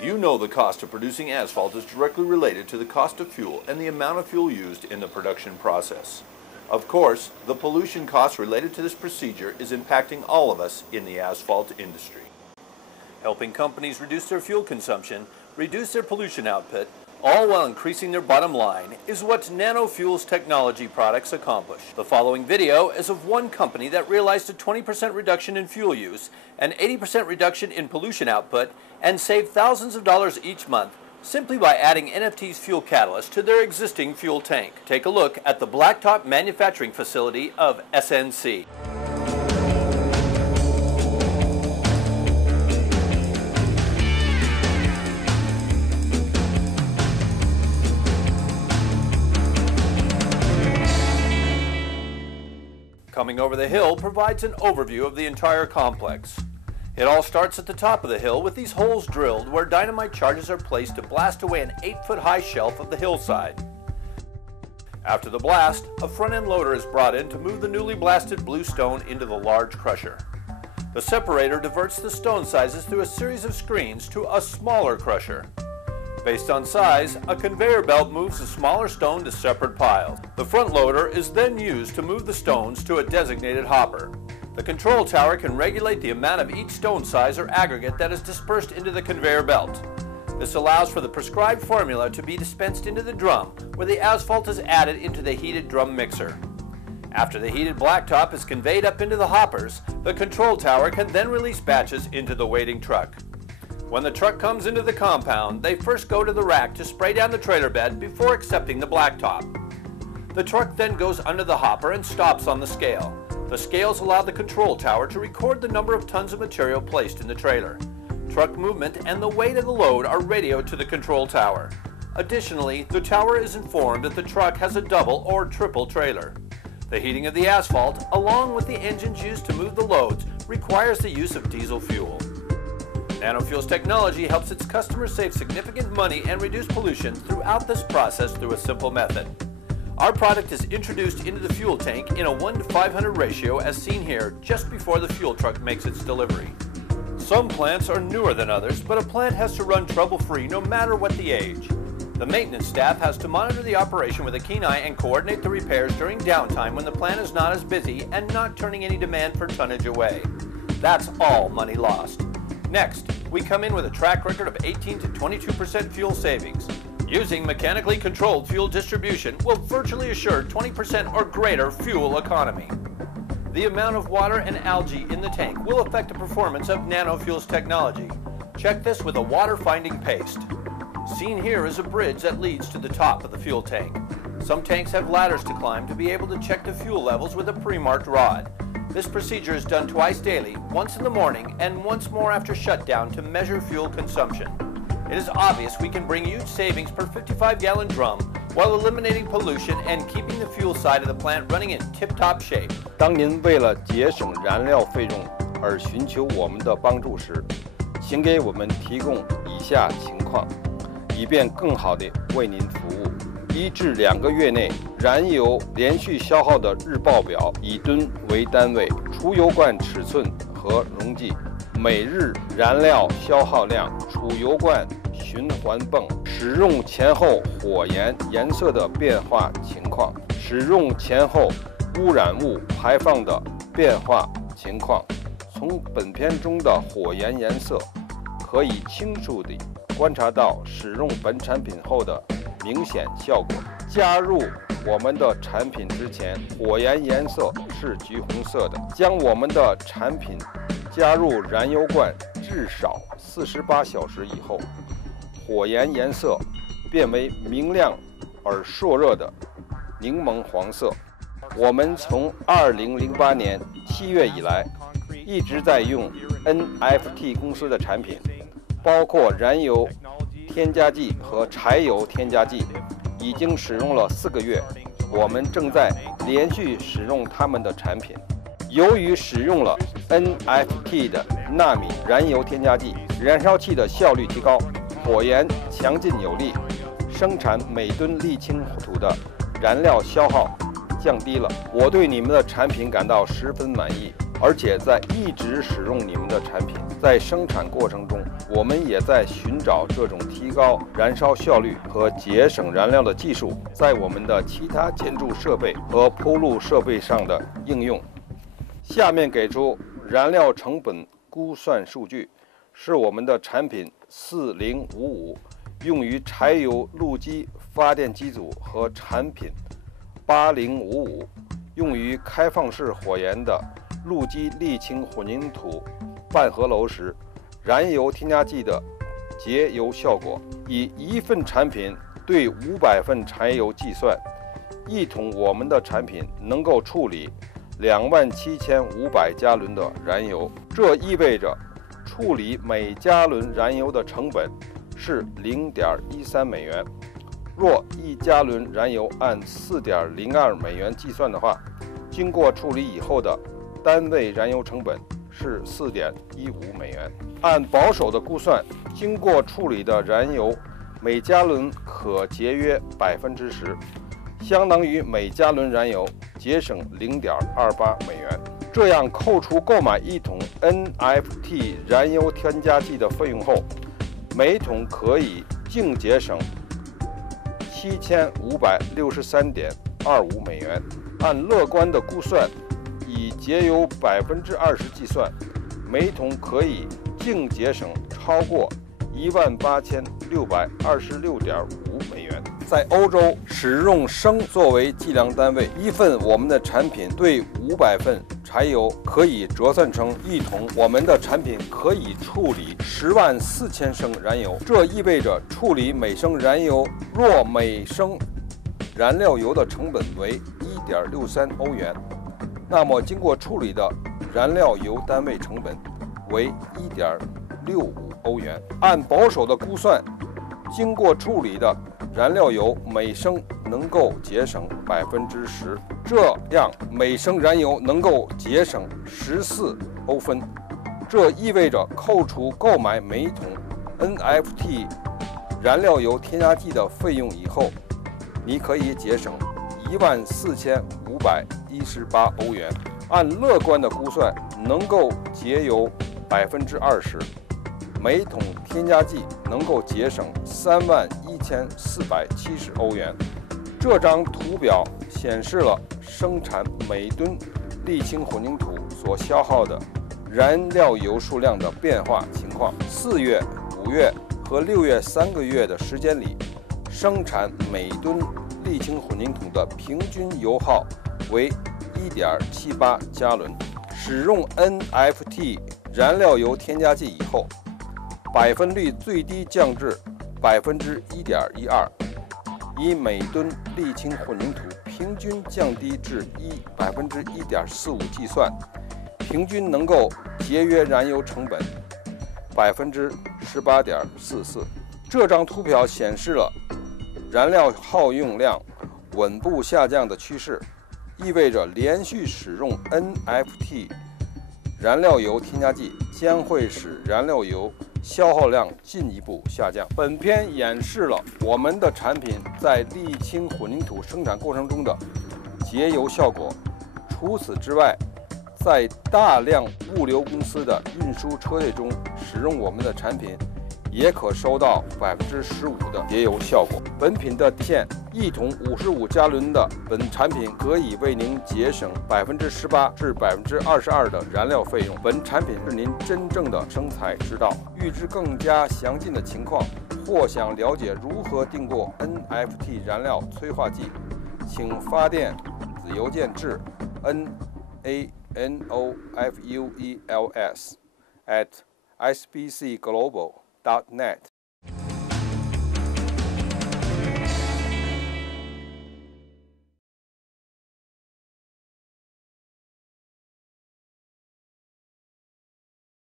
You know the cost of producing asphalt is directly related to the cost of fuel and the amount of fuel used in the production process. Of course, the pollution costs related to this procedure is impacting all of us in the asphalt industry. Helping companies reduce their fuel consumption, reduce their pollution output, all while increasing their bottom line, is what NanoFuels technology products accomplish. The following video is of one company that realized a 20% reduction in fuel use, an 80% reduction in pollution output, and saved thousands of dollars each month simply by adding NFT's fuel catalyst to their existing fuel tank. Take a look at the Blacktop manufacturing facility of SNC. Coming over the hill provides an overview of the entire complex. It all starts at the top of the hill with these holes drilled where dynamite charges are placed to blast away an 8-foot high shelf of the hillside. After the blast, a front-end loader is brought in to move the newly blasted blue stone into the large crusher. The separator diverts the stone sizes through a series of screens to a smaller crusher. Based on size, a conveyor belt moves the smaller stone to separate piles. The front loader is then used to move the stones to a designated hopper. The control tower can regulate the amount of each stone size or aggregate that is dispersed into the conveyor belt. This allows for the prescribed formula to be dispensed into the drum, where the asphalt is added into the heated drum mixer. After the heated blacktop is conveyed up into the hoppers, the control tower can then release batches into the waiting truck. When the truck comes into the compound, they first go to the rack to spray down the trailer bed before accepting the blacktop. The truck then goes under the hopper and stops on the scale. The scales allow the control tower to record the number of tons of material placed in the trailer. Truck movement and the weight of the load are radioed to the control tower. Additionally, the tower is informed that the truck has a double or triple trailer. The heating of the asphalt, along with the engines used to move the loads, requires the use of diesel fuel. NanoFuels technology helps its customers save significant money and reduce pollution throughout this process through a simple method. Our product is introduced into the fuel tank in a 1:500 ratio as seen here just before the fuel truck makes its delivery. Some plants are newer than others, but a plant has to run trouble-free no matter what the age. The maintenance staff has to monitor the operation with a keen eye and coordinate the repairs during downtime when the plant is not as busy and not turning any demand for tonnage away. That's all money lost. Next, we come in with a track record of 18 to 22% fuel savings. Using mechanically controlled fuel distribution will virtually assure 20% or greater fuel economy. The amount of water and algae in the tank will affect the performance of NanoFuels technology. Check this with a water-finding paste. Seen here is a bridge that leads to the top of the fuel tank. Some tanks have ladders to climb to be able to check the fuel levels with a pre-marked rod. This procedure is done twice daily, once in the morning and once more after shutdown to measure fuel consumption. It is obvious we can bring huge savings per 55-gallon drum while eliminating pollution and keeping the fuel side of the plant running in tip-top shape. 当您为了节省燃料费用而寻求我们的帮助时，请给我们提供以下情况，以便更好地为您服务。1至2个月内，燃油连续消耗的日报表以吨为单位，储油罐尺寸和容积，每日燃料消耗量，储油罐循环泵使用前后火焰颜色的变化情况，使用前后污染物排放的变化情况。从本片中的火焰颜色，可以清楚地观察到使用本产品后的明显效果。加入我们的产品之前，火焰颜色是橘红色的。将我们的产品加入燃油罐至少48小时以后，火焰颜色变为明亮而烁热的柠檬黄色。我们从2008年7月以来一直在用 NFT 公司的产品，包括燃油添加剂和柴油添加剂，已经使用了4个月。我们正在连续使用他们的产品。由于使用了 NFT 的纳米燃油添加剂，燃烧器的效率提高，火焰强劲有力，生产每吨沥青土的燃料消耗降低了。我对你们的产品感到十分满意，而且在一直使用你们的产品。在生产过程中，我们也在寻找这种提高燃烧效率和节省燃料的技术在我们的其他建筑设备和铺路设备上的应用。下面给出燃料成本估算数据，是我们的产品4055用于柴油路基发电机组和产品8055用于开放式火焰的路基沥青混凝土半合楼时，燃油添加剂的节油效果。以1份产品对500份柴油计算，1桶我们的产品能够处理27500加仑的燃油，这意味着处理每加仑燃油的成本是0.13美元。若1加仑燃油按4.02美元计算的话，经过处理以后的单位燃油成本是4.15美元。按保守的估算，经过处理的燃油每加仑可节约10%，相当于每加仑燃油节省0.28美元。这样扣除购买1桶 NFT 燃油添加剂的费用后，每桶可以净节省7563.25美元。按乐观的估算，以节油20%计算，每桶可以净节省超过18626.5美元。在欧洲，使用升作为计量单位，1份我们的产品对500份柴油可以折算成1桶我们的产品可以处理104000升燃油。这意味着处理每升燃油，若每升燃料油的成本为1.63欧元，那么经过处理的燃料油单位成本为1.65欧元。按保守的估算，经过处理的燃料油每升能够节省10%，这样每升燃油能够节省14欧分。这意味着扣除购买每桶 NFT 燃料油添加剂的费用以后，你可以节省14518欧元。按乐观的估算，能够节油20%，每桶添加剂能够节省31470欧元。这张图表显示了生产每吨沥青混凝土所消耗的燃料油数量的变化情况。4月、5月和6月3个月的时间里，生产每吨沥青混凝土的平均油耗为1.78加仑。使用 NFT 燃料油添加剂以后，百分率最低降至1.12%，以每吨沥青混凝土平均降低至1.45%计算，平均能够节约燃油成本18.44%。这张图表显示了燃料耗用量稳步下降的趋势，意味着连续使用 NFT 燃料油添加剂将会使燃料油消耗量进一步下降。本片演示了我们的产品在沥青混凝土生产过程中的节油效果。除此之外，在大量物流公司的运输车队中使用我们的产品，也可收到15%的节油效果。本品的体现，1桶55加仑的本产品可以为您节省18%至22%的燃料费用。本产品是您真正的生财之道。预知更加详尽的情况，或想了解如何订购 NFT 燃料催化剂，请发电子邮件至 NANOFUELS@sbcglobal.net。